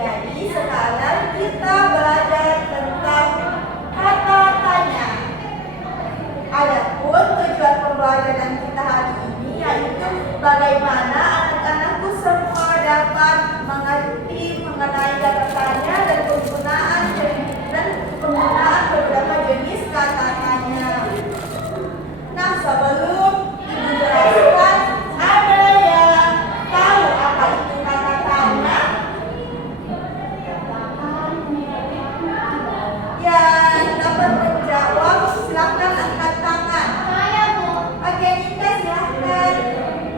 Jadi sekarang kita belajar tentang kata tanya. Adapun tujuan pembelajaran kita hari ini yaitu bagaimana anak-anakku semua dapat mengerti mengenai kata tanya dan penggunaan beberapa jenis kata tanya. Nah, sebelum Ibu jelaskan, ada yang tahu apa itu kata tanya? Yang dapat menjawab silakan angkat tangan. Saya, Bu. Oke, Ninda silakan.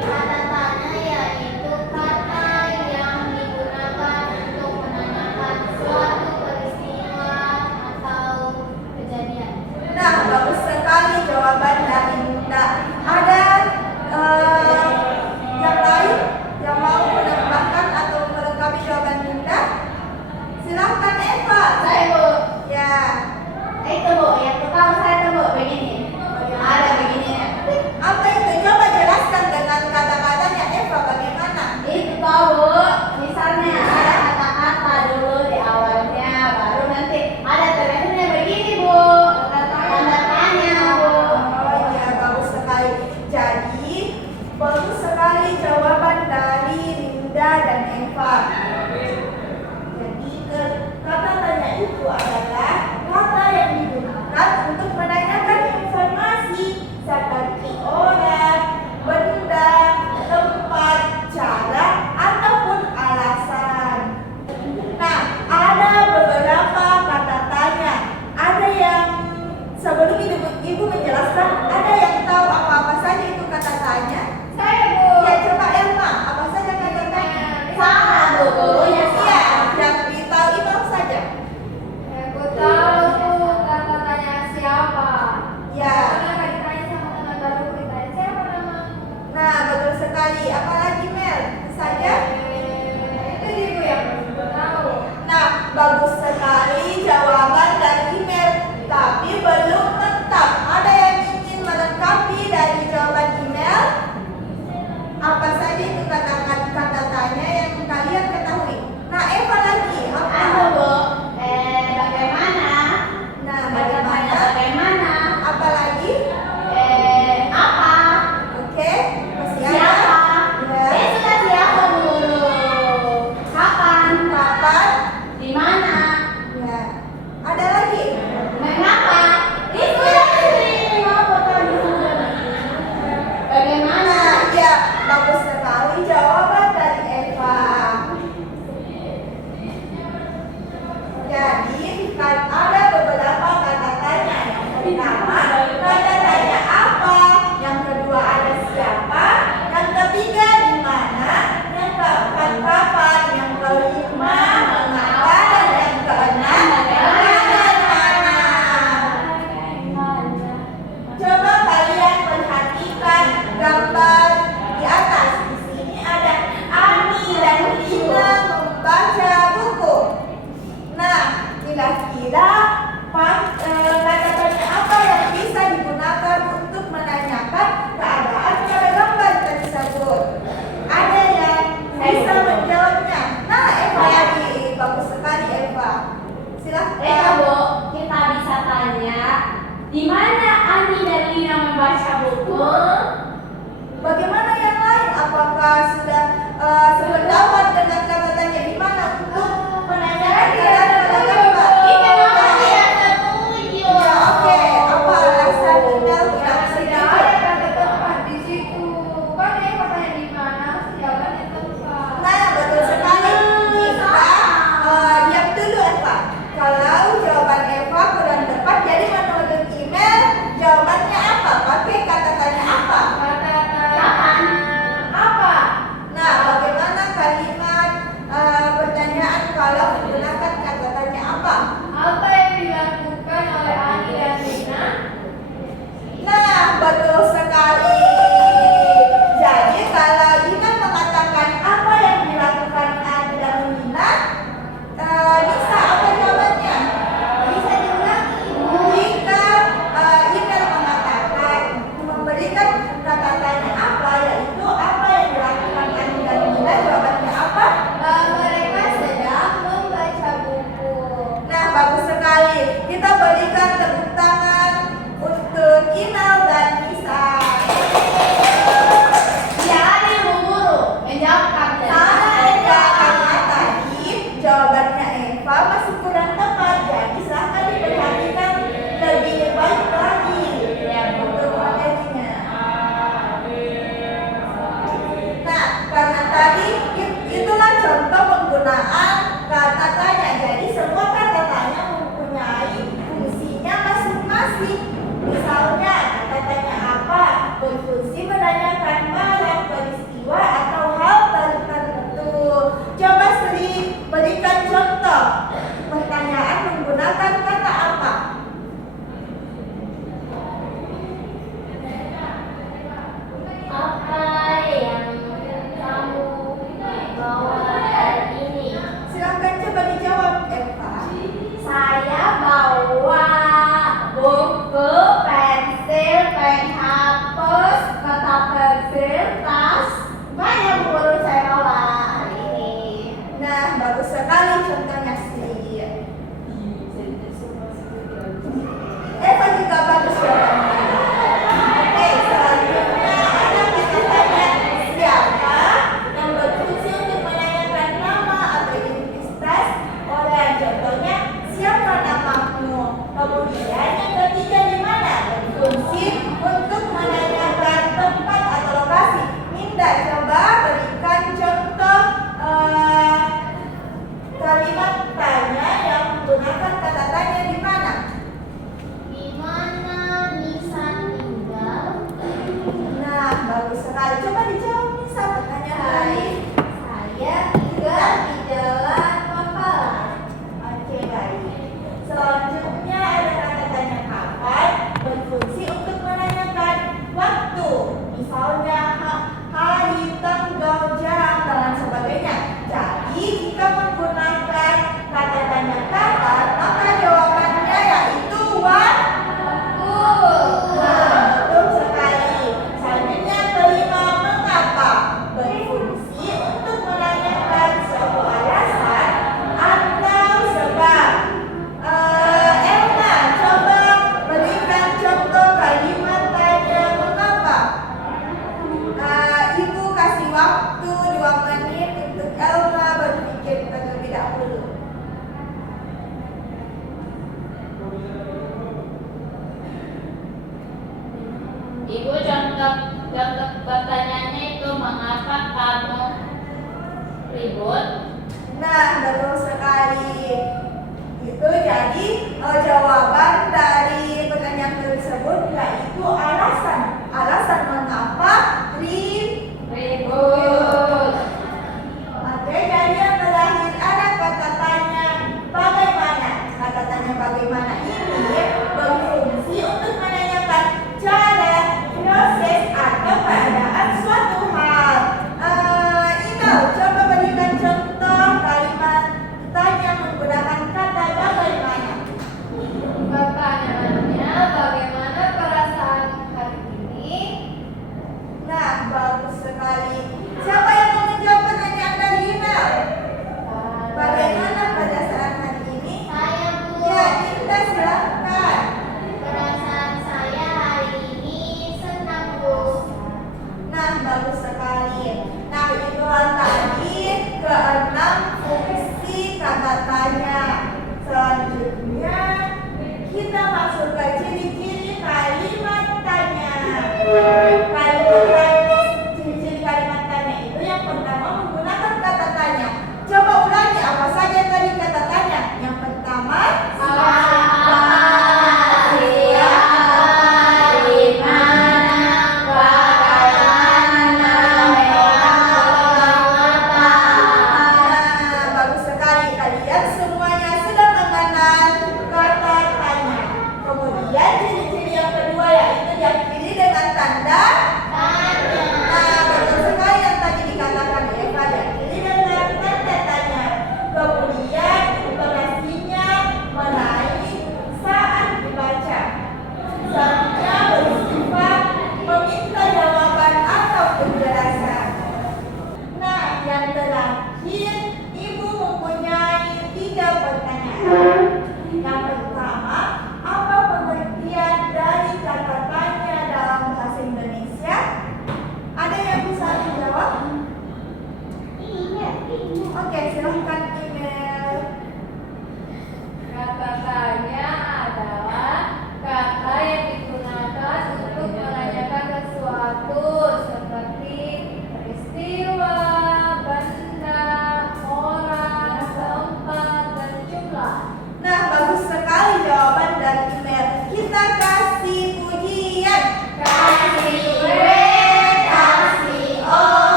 Kata tanya yaitu kata yang digunakan untuk menanyakan suatu peristiwa atau kejadian. Nah, bagus sekali jawaban dari Ninda. Ada yang lain yang mau menambahkan atau melengkapi jawaban Ninda? Silakan Eva. Saya, Bu. Ya. Itu, Bu, yang tukang saya tuh, Bu, begini. Ada begini ya. Apa itu? Coba jelaskan dengan kata-katanya Eva bagaimana? Itu tahu, Bu. Misalnya ada kata-kata dulu di awalnya, baru nanti ada terakhirnya begini, Bu. Tanda tanya, Bu. Oh iya, bagus sekali. Jadi, bagus sekali jawaban dari Linda dan Eva. Jadi, kata tanya itu adalah kata yang digunakan untuk menanyakan informasi seperti orang, benda, tempat, cara, ataupun alasan. Nah, ada beberapa kata tanya. Ada yang sebelum Ibu menjelaskan, ada yang tahu apa-apa saja itu kata tanya? Saya, Bu. Ya, coba Elma, apa saja kata tanya? Sama, Bu. Iya, yang ditahu itu apa saja? Aku tahu kata tanya siapa. Ya. Karena ditanya sama teman baru, ditanya siapa nama. Nah, betul sekali. Apalagi Mel? Itu saja? Itu Ibu yang aku tahu. Nah, bagus sekali jawaban dari Mel. Tapi belum lengkap. Ada yang ingin melengkapi dari jawaban email? Apa saja itu kata tanya yang kalian ketahui? Nah, Eva lagi. Apa? Ada, Bu. Bagaimana? Nah, Bagaimana? bagaimana? Apa lagi? Apa? Oke, masih ada? Siapa? Ya. Sudah siapa dulu? Kapan? Kapan? Di mana? bagus sekali contohnya sih. Eva juga bagus jawabannya. Oke, selanjutnya ada kata-kata siapa yang berfungsi untuk menanyakan nama atau identitas orang. Contohnya, siapa namamu? Kemudian yang ketiga di mana? Berfungsi untuk menanyakan tempat atau lokasi. Minda, coba berikan contoh kalimat tanya yang menggunakan kata tanya di mana? Di mana Nisa tinggal? Nah, bagus sekali. Coba dijawab Nisa pertanyaan tadi. Saya tinggal di Jalan Papalan. Oke, baik. Selanjutnya ada kata tanya kapan, berfungsi untuk menanyakan waktu. Misalnya hari, tanggal, jam, dan sebagainya. Jadi, jika menggunakan kata tanya kapan, maka jawabannya yaitu waktu. Nah, betul sekali. Selanjutnya kelima, mengapa? Berfungsi untuk menanyakan suatu alasan atau sebab. Elna, coba berikan contoh kalimat tanya mengapa. Ibu kasih waktu 2 menit untuk Elna berpikir terlebih dahulu. Ibu, contoh pertanyaannya itu mengapa kamu ribut? Nah, betul sekali. Itu jadi jawaban dari pertanyaan tersebut yaitu alasan. Alasan mengapa Ribut. Oke, jadi yang terakhir ada kata tanya bagaimana. Kata tanya bagaimana ini berfungsi untuk menanyakan cara, proses, atau keadaan suatu hal. Inal, coba berikan contoh kalimat tanya menggunakan kata bagaimana. Pertanyaannya, bagaimana perasaan hari ini? Nah, bagus sekali. Siapa yang mau menjawab pertanyaan dari Inal? Bagaimana pada saat hari ini? Saya, Bu. Ya, Dinda silakan. Perasaan saya hari ini senang, Bu. Nah, bagus sekali. Nah, itulah tadi keenam fungsi kata tanya. Selanjutnya kita masuk ke ciri-ciri kalimat tanya. Ciri-ciri kalimat tanya itu yang pertama menggunakan kata tanya. Coba ulangi apa saja tadi kata tanya. Yang pertama, Nah, bagus sekali. Kalian semuanya sudah mengenal kata tanya. Kemudian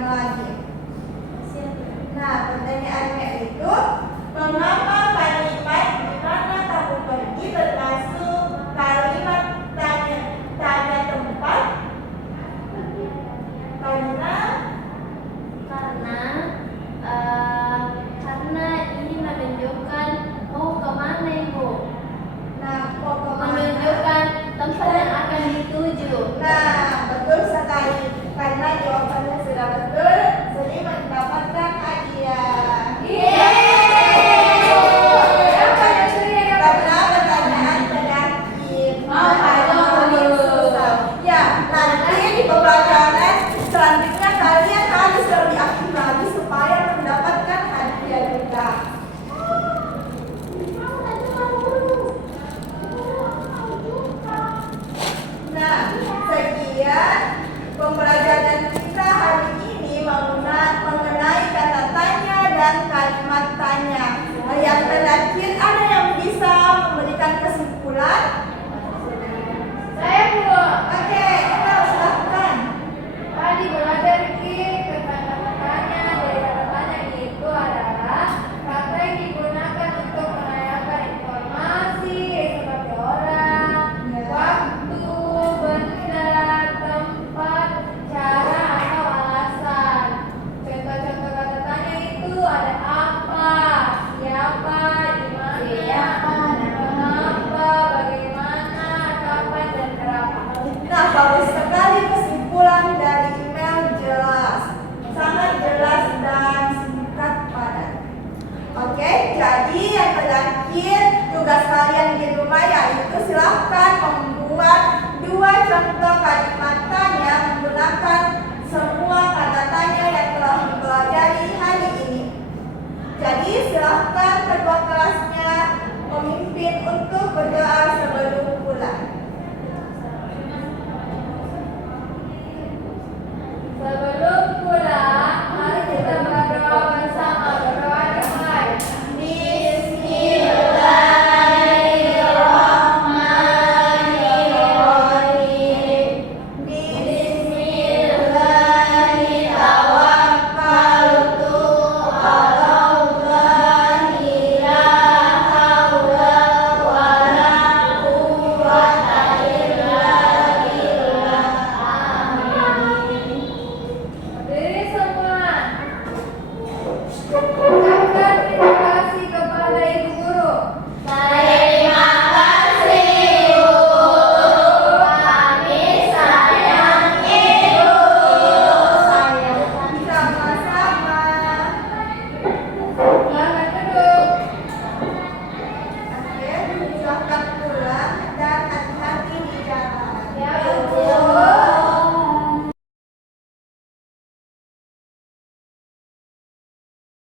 lagi. Nah, pertanyaannya itu, mengapa